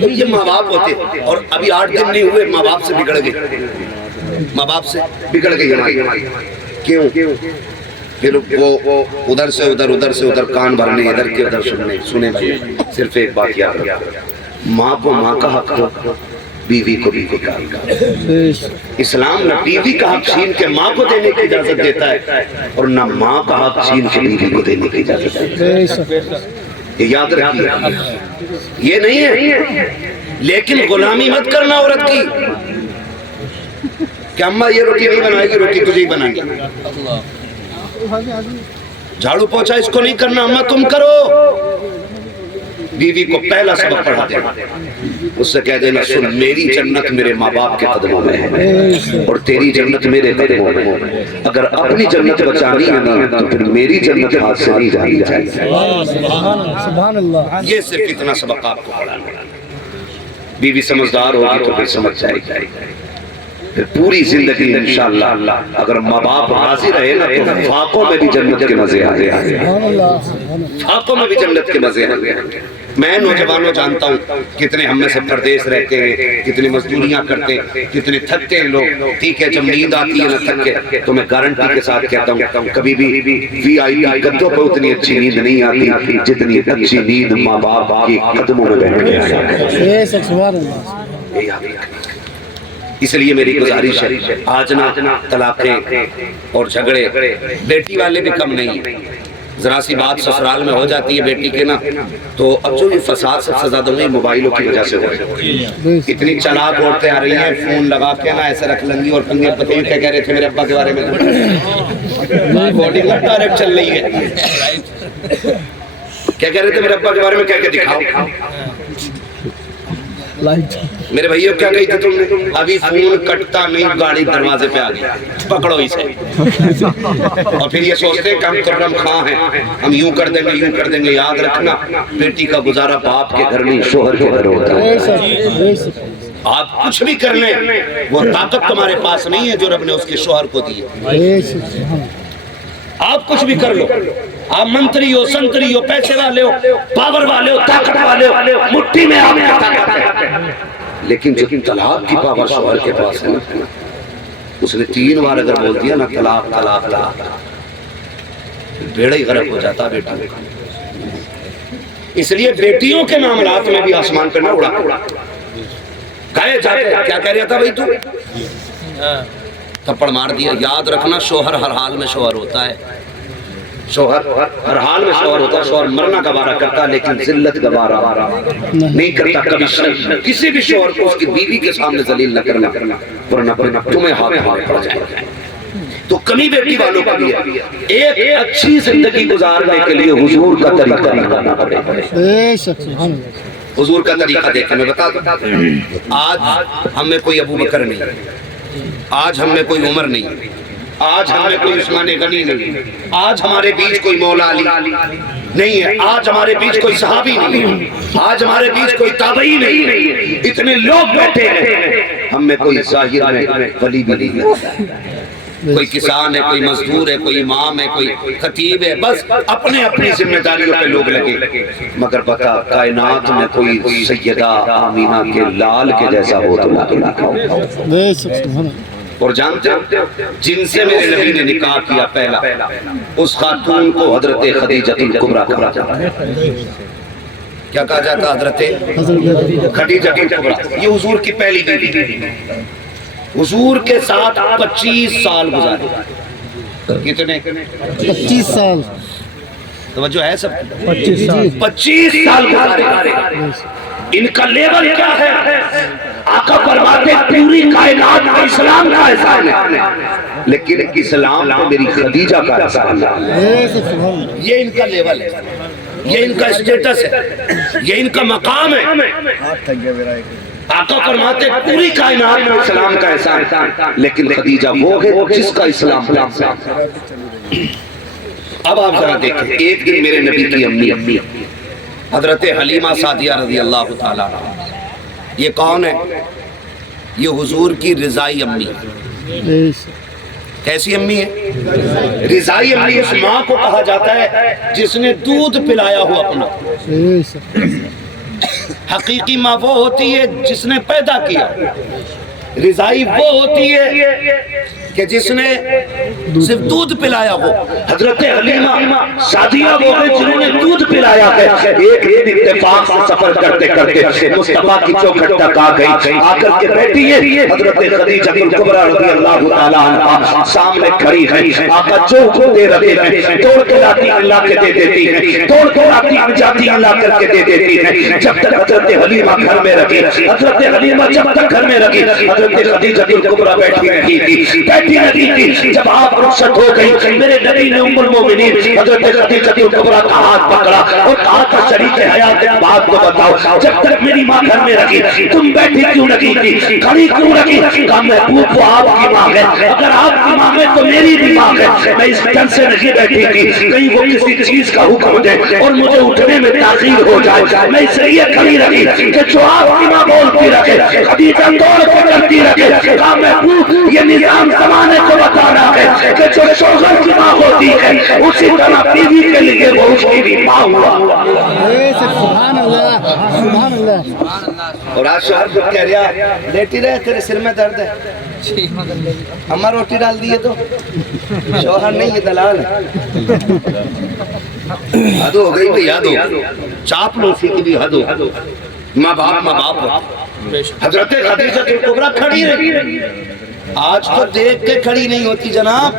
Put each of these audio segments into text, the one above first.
تو یہ ماں باپ ہوتے، اور ابھی 8 دن نہیں ہوئے ماں باپ سے بگڑ گئے، ماں باپ سے بگڑ گئی ہماری. کیوں؟ پھر وہ ادھر سے ادھر کان بھرنے، ادھر کے ادھر سنے بھائی. صرف ایک بات یاد رکھو، ماں کو ماں کا حق دو، بیوی کو بیوی کا حق. اسلام نہ بیوی کا حق چھین کے ماں کو دینے کی اجازت دیتا ہے، اور نہ ماں کا حق چھین کے بیوی کو دینے کی اجازت دیتا ہے. یہ یاد رکھیے، یہ نہیں ہے. لیکن غلامی مت کرنا عورت کی کہ اماں یہ روٹی نہیں بنائے گی، روٹی تجھے ہی بنائیں گے. جھاڑو پوچھا اس کو نہیں کرنا، اماں تم کرو. بیوی کو پہلا سبق پڑھا دینا، اس سے کہہ دینا سن، میری جنت میرے ماں باپ کے قدموں میں ہے اور تیری جنت میرے قدموں میں ہے. اگر اپنی جنت بچانی ہے نا تو پھر میری جنت ہاتھ سے نہیں جانی چاہیے. یہ صرف اتنا سبق آپ کو پڑھانا ہے. بیوی سمجھدار ہوگی تو پھر سمجھ جائے گی. پھر پوری زندگی انشاءاللہ اگر ماں باپ راضی رہے نا تو فاقوں میں بھی جنت کے مزے آ گئے، فاقوں میں بھی جنت کے مزے آ گئے. میں نوجوانوں جانتا ہوں کتنے ہم میں سے پردیس رہتے ہیں، کتنی مزدوریاں کرتے ہیں، کتنے تھکتے ہیں لوگ. ٹھیک ہے، جب نیند آتی ہے نا تھک کے تو میں گارنٹی کے ساتھ کہتا ہوں کبھی بھی وی آئی پی گدوں پہ اتنی اچھی نیند نہیں آتی جتنی اچھی نیند ماں باپ کے قدموں میں بیٹھ کے آتی. اس لیے میری گزارش ہے، آج نا طلاقیں اور جھگڑے بیٹی والے بھی کم نہیں ہیں. ذرا سی بات سسرال میں ہو جاتی ہے بیٹی کے نا تو اب جو یہ فساد سب سے زیادہ ہوئی موبائلوں کی وجہ سے ہو رہی ہے. اتنی چلاک عورتیں آ رہی ہیں، فون لگا کے نا ایسے رکھ لیں گی اور کنگے بتائیے کیا کہہ رہے تھے میرے ابا کے بارے میں. باڈی ڈائریکٹ چل رہی ہے، کیا کہہ رہے تھے میرے ابا کے بارے میں، کہہ کے دکھاؤ. میرے بھائیو کیا کہی تھی تم نے؟ ابھی فون کٹتا نہیں گاڑی دروازے پہ آ گئی، پکڑو اسے. اور پھر یہ سوچتے ہیں کہ ہم کرم خواہ ہیں، ہم یوں کر دیں گے یوں کر دیں گے. یاد رکھنا بیٹی کا گزارا باپ کے گھر نہیں شوہر کے گھر ہوتا ہے. آپ کچھ بھی کر لیں وہ طاقت تمہارے پاس نہیں ہے جو رب نے اس کے شوہر کو دی ہے. آپ کچھ بھی کر لو، آپ منتری ہو، سنتری ہو، پیسے والے ہو، پاور والے ہو، طاقت والے ہو، مٹھی میں آپ کی طاقت ہے. لیکن جو طلاق کی پاور شوہر کے پاس ہے نا، اس نے 3 بار اگر بول دیا نا طلاق طلاق طلاق، بیڑا ہی غرق ہو جاتا بیٹیوں کا. اس لیے بیٹیوں کے معاملات میں بھی آسمان پہ نہ اڑا گئے جاتے. کیا کہہ رہا تھا بھائی تو؟ تھپڑ مار دیا. یاد رکھنا شوہر ہر حال میں شوہر ہوتا ہے، شوہر ہر حال میں شوہر ہوتا ہے. شوہر مرنا گوارا کرتا ہے لیکن ذلت گوارا نہیں کرتا کبھی. کسی بھی شوہر کو اس کی بیوی کے سامنے ذلیل نہ کرنا ورنہ تمہیں ہاتھ پڑ جائے گا. تو کمی بیٹی والوں کا بھی ہے. ایک اچھی زندگی گزارنے کے لیے حضور کا طریقہ اپنانا پڑے گا. حضور کا طریقہ دیکھیں میں بتا دوں. آج ہم میں کوئی ابو بکر نہیں، آج ہم میں کوئی عمر نہیں، آج ہم میں کوئی عثمان غنی نہیں، آج ہمارے بیچ کوئی مولا علی نہیں ہے، آج ہمارے بیچ کوئی صحابی نہیں، آج ہمارے بیچ کوئی تابعی نہیں. اتنے لوگ بیٹھے ہیں، ہم میں کوئی ظاہر میں ولی بھی نہیں ہے. کوئی کسان ہے، کوئی مزدور ہے، کوئی امام ہے، کوئی خطیب ہے. بس اپنے اپنی ذمہ داریوں پہ لوگ لگے. مگر بتا کائنات میں کوئی سیدہ آمینہ کے لال کے جیسا ہو تو نہ. اور جانتے ہو جن سے میرے نبی نے نکاح کیا پہلا، اس خاتون کو حضرت خدیجہ الکبریٰ کہا جاتا ہے. کیا کہا جاتا ہے؟ حضرت خدیجہ الکبریٰ. یہ حضور کی پہلی بیوی، حضور کے ساتھ 25 سال گزارے. کتنے؟ 25 سال. توجہ ہے سب؟ 25 سال گزارے. ان کا لیول کیا ہے؟ آقا فرماتے پوری کائنات کا اسلام کا احسان ہے لیکن اسلام کو میری خدیجہ کا احسان ہے. یہ ان کا لیول ہے، یہ ان کا اسٹیٹس ہے، یہ ان کا مقام ہے. آقا فرماتے پوری کائنات میں اسلام کا احسان لیکن خدیجہ وہ ہے جس کا اسلام ہے. اب آپ ذرا دیکھیں، ایک دن میرے نبی کی امی حضرت حلیمہ سعدیہ رضی اللہ تعالیٰ عنہ، یہ کون ہے؟ یہ حضور کی رضائی امی. کیسی امی ہے؟ رضائی امی. اس ماں کو کہا جاتا ہے جس نے دودھ پلایا ہو اپنا. حقیقی ماں وہ ہوتی ہے جس نے پیدا کیا، رضائی وہ ہوتی ہے کہ جس نے صرف دودھ پلایا ہو۔ حضرت حلیمہ سعدیہ وہ ہیں جنہوں نے دودھ پلایا ہے۔ ایک دن اتفاق سے سفر کرتے کرتے مصطفیٰ کی چوکھٹ تک آ گئی، آ کر کے بیٹھی ہے حضرت خدیجہ کبریٰ رضی اللہ تعالیٰ عنہا سامنے کھڑی ہے۔ آقا جو حکم دے رہے ہیں توڑ کے لاتی اللہ کے دے دیتی ہے، توڑ کے لاتی جاتی اللہ کر کے دے دیتی ہے۔ جب تک حضرت حلیمہ گھر میں رکھی، حضرت حلیمہ جب تک گھر میں رکھی، حضرت خدیجہ کبریٰ بیٹھی رہی تھی، جب آپ رخصت ہو گئی میرے نبی نے ام المومنین حضرت خدیجہ کبریٰ کا ہاتھ پکڑا اور کہا تھا شریک حیات بات کو بتاؤ، جب تک میری ماں گھر میں رکھی تم بیٹھی کیوں رکھی تھی، کھڑی کیوں رکھی؟ کہا محبوب وہ آپ کی ماں ہے، اگر آپ کی ماں ہے تو میری بھی ماں ہے، میں اس ڈر سے نہیں بیٹھی تھی کہیں وہ کسی چیز کا حکم دے اور مجھے اٹھنے میں تاخیر ہو جائے، میں اس لیے کھڑی رکھی کہ جو آپ کی ماں بولتی رکھے، خدیجہ توڑ کے کرتی رکھے۔ کہا محبوب یہ نظام زمانے کو بتانا ہے کہ جو شوہر کی ماں ہوتی ہے اسی طرح بیوی کے لیے وہ اس کی بھی ماں ہوا۔ سبحان اللہ سبحان اللہ۔ اور آج شوہر کو کہہ رہا لیٹی رہے تیرے سر میں درد ہے، اماں روٹی ڈال دیے تو شوہر نہیں یہ دلال ہے۔ حد ہو گئی بھئی، حد ہو، چاپ لوسی کی بھی حد ہو۔ ماں باپ ہو۔ حضرت خدیجہ کبریٰ کھڑی رہی، آج تو دیکھ کے کھڑی نہیں ہوتی جناب،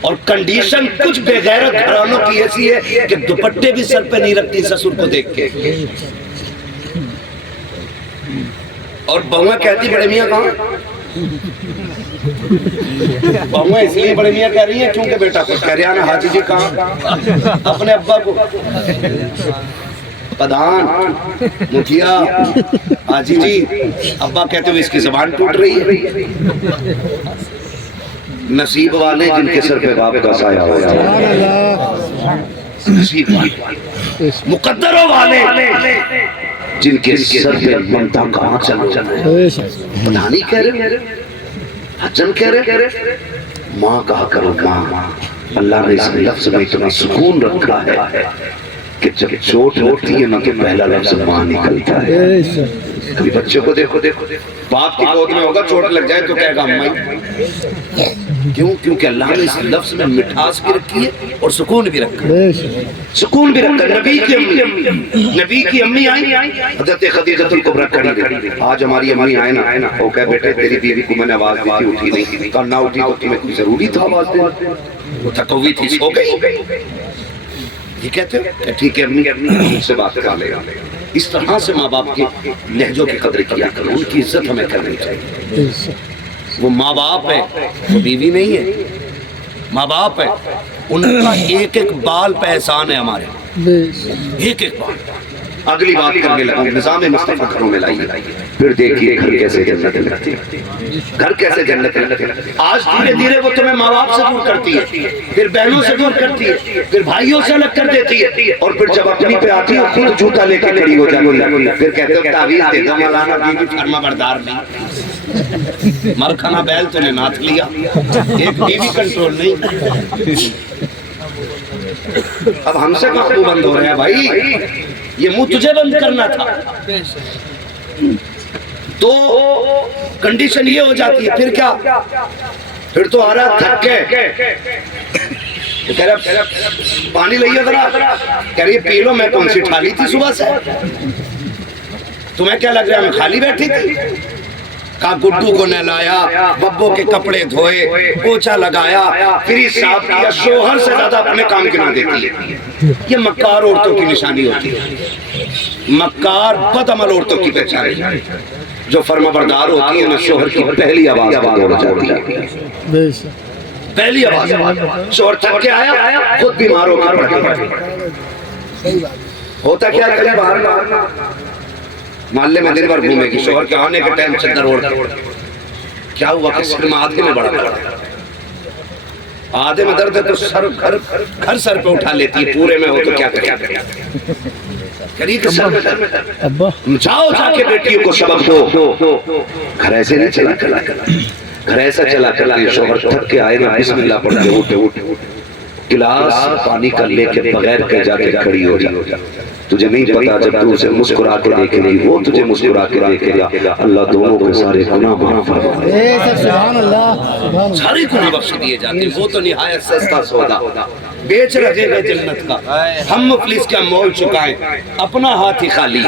اور کنڈیشن کچھ بے غیرت گھرانوں کی ایسی ہے کہ دوپٹے بھی سر پہ نہیں رکھتی سسر کو دیکھ کے، اور بہویں کہتی بڑے میاں کہاں؟ بہویں اس لیے بڑے میاں کہہ رہی ہیں کیونکہ بیٹا کچھ کہہ رہا نا حاجی جی کہاں؟ اپنے ابا کو پدان مکھیا حاجی جی ابا کہتے ہوئے اس کی زبان ٹوٹ رہی ہے۔ نصیب والے جن کے سر پہ باپ کا سایہ ہوتا ہے، نصیب والے مقدروں والے جن کے سر پہ ممتا کا آنچل ہے۔ پتہ نہیں کہہ رہے حجن کہہ رہے، ماں کہا کرو ماں۔ اللہ نے اس لفظ میں اتنا سکون رکھا ہے کہ جب چوٹ ہوتی ہے نا تو پہلا لفظ ماں نکلتا ہے۔ کبھی بچے کو دیکھو، باپ کی گود میں ہوگا چوٹ لگ جائے تو کہے گا اماں، کیوں؟ کیونکہ اللہ نے اس لفظ میں مٹھاس بھی رکھی ہے اور سکون بھی رکھا ہے، سکون بھی رکھا ہے۔ نبی کی امی آئی، حضرت خدیجہ کبریٰ کھڑی رہی۔ آج ہماری امی آئے نا، وہ کہے بیٹے تیری بیوی کو میں نے آواز دی تھی اٹھی نہیں، کہا نہ اٹھی تو تمہیں کوئی ضروری تھا آواز دینا، وہ تھکوی تھی سو گئی۔ یہ کہتے ہیں کہ ٹھیک ہے امی ان سے بات کر لے گا۔ اس طرح سے ماں باپ کے لہجوں کی قدر کیا کریں، ان کی عزت ہمیں کرنی چاہیے۔ وہ ماں باپ ہے، وہ بیوی نہیں ہے، ماں باپ ہے، ان کا ایک ایک بال پہ احسان ہے ہمارے، ایک ایک بال۔ اگلی بات کرنے لگا نظام مصطفیٰ گھروں میں لائیے، پھر دیکھیے گھر کیسے جنت لگتی ہے، گھر کیسے جنت لگتی ہے۔ آج دھیرے دھیرے وہ تمہیں ماں باپ سے دور کرتی ہے، پھر بہنوں سے دور کرتی ہے، پھر بھائیوں سے الگ کر دیتی ہے، اور پھر جب اپنی پہ آتی ہے خود جوتا لے کے کھڑی ہو جاتی ہے، پھر کہتے ہو تعویذ دے دو مولانا بیوی فرما بردار نہیں، مرخانہ بیل تو نے ناتھ لیا، ایک بیوی کنٹرول نہیں۔ اب ہم سے کہاں بند ہو رہے ہیں بھائی، یہ منہ تجھے بند کرنا تھا۔ تو کنڈیشن یہ ہو جاتی ہے، پھر کیا؟ پھر تو آ رہا تھک کے کہہ رہا پانی لئیے ذرا، کہہ رہی پی لو، میں کون سی ٹھالی تھی صبح سے، تمہیں کیا لگ رہا ہے میں خالی بیٹھی تھی؟ کہا گڈو کو نہلایا، ببو کے کپڑے دھوئے، پوچھا لگایا، پھر صاف کیا، شوہر سے زیادہ اپنے کام گنا دیتی ہے۔ یہ مکار عورتوں کی نشانی ہوتی ہے، مکار بد عمل عورتوں کی پہچان ہے، جو فرما بردار ہوتی ہے نا شوہر کی پہلی آواز دوڑ جاتی ہے، پہلی آواز۔ شوہر تھک کے آیا، خود بیمار ہو کر پڑے، ہوتا کیا کبھی باہر محلے میں دن بھر گھومے گی، شوہر کے آنے کے ٹائم چادر اوڑھ کیا ہوا کہ سر میں آدھے میں بڑا آدھے میں درد ہے تو سر گھر سر پہ اٹھا لیتی ہے، پورے میں ہو تو کیا کرے، کریے کہ سر میں درد، جاؤ جا کے بیٹیوں کو سبق دو۔ گھر ایسے نہیں چلا گھر ایسا چلا شوہر تھک کے آئے نا بسم اللہ پڑھ کے اٹھے، گلاس پانی کا لے کے بغیر کہ جا کے کھڑی ہو جا. تجھے نہیں پتا جب تو اسے مسکرا کے دیکھے گی وہ تجھے مسکرا کے دیکھے گا. اللہ دونوں کے سارے گناہ معاف فرمائے. سبحان اللہ سبحان اللہ. سارے گناہ بخش دیے جاتے ہیں. وہ تو نہایت سستا سودا بیچ رکھے گئے جنت کا. ہم مفلس کیا مول چکائیں اپنا ہاتھ ہی خالی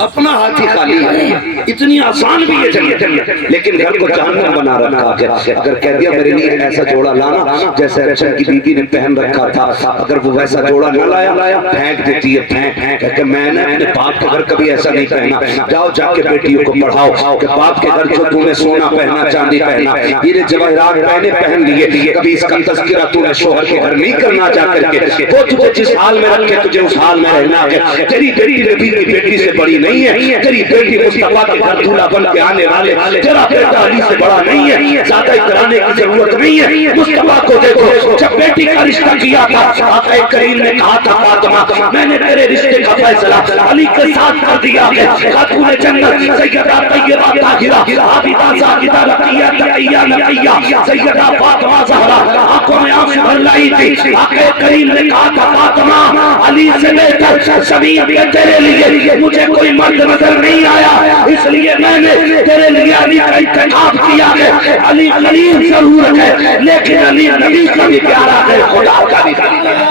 اپنا ہاتھ ہی خالی ہے. اتنی آسان بھی ہے جنت لیکن گھر کو جہنم بنا رکھا ہے. اگر کہہ دیا میرے لیے ایسا جوڑا لانا جیسے رچن کی بیوی نے پہن رکھا تھا, اگر وہ ویسا جوڑا نہ لایا پھینک دیتی ہے. پھینک کہ میں نے اپنے باپ کے گھر کبھی ایسا نہیں پہنا. جاؤ جا کے بیٹیوں کو پڑھاؤ کہ باپ کے گھر جو تم نے سونا پہنا چاندی پہنا ہیرے جواہرات پہن لیے کبھی اس کا تذکرہ تو نے شوہر کے گھر نہیں کرنا چاہ کر کے. وہ تجھے جس حال میں رکھے تجھے اس حال میں رہنا ہے. تیری بیٹی نبی کی بیٹی سے بڑی نہیں ہے. تیری بیٹی مصطفیٰ کے گھر دولہا بن کے آنے والے تیرا بیٹا علی سے بڑا نہیں ہے. زیادہ اترانے کی ضرورت نہیں ہے. مصطفیٰ کو دیکھو جب بیٹی کا رشتہ کیا تھا آقا کریم نے کہا تھا فاطمہ میں نے تیرے رشتے کا فیصلہ علی کے ساتھ کر دیا ہے. خاتون جنت سیدہ طیبہ طاہرہ عابدہ ساجدہ رقیہ تقیہ نقیہ سیدہ فاطمہ زہرا آنکھوں میں آنسو بھر لائی تھی. آقا کریم نے کہا تھا فاطمہ علی سے بہتر زمین پہ تیرے لیے مجھے کوئی مرد نظر نہیں آیا, اس لیے میں نے تیرے لیے علی کا انتخاب کیا ہے. علی قریب ضرور ہے لیکن علی نبی کا بھی پیارا ہے, خدا کا بھی پیارا ہے.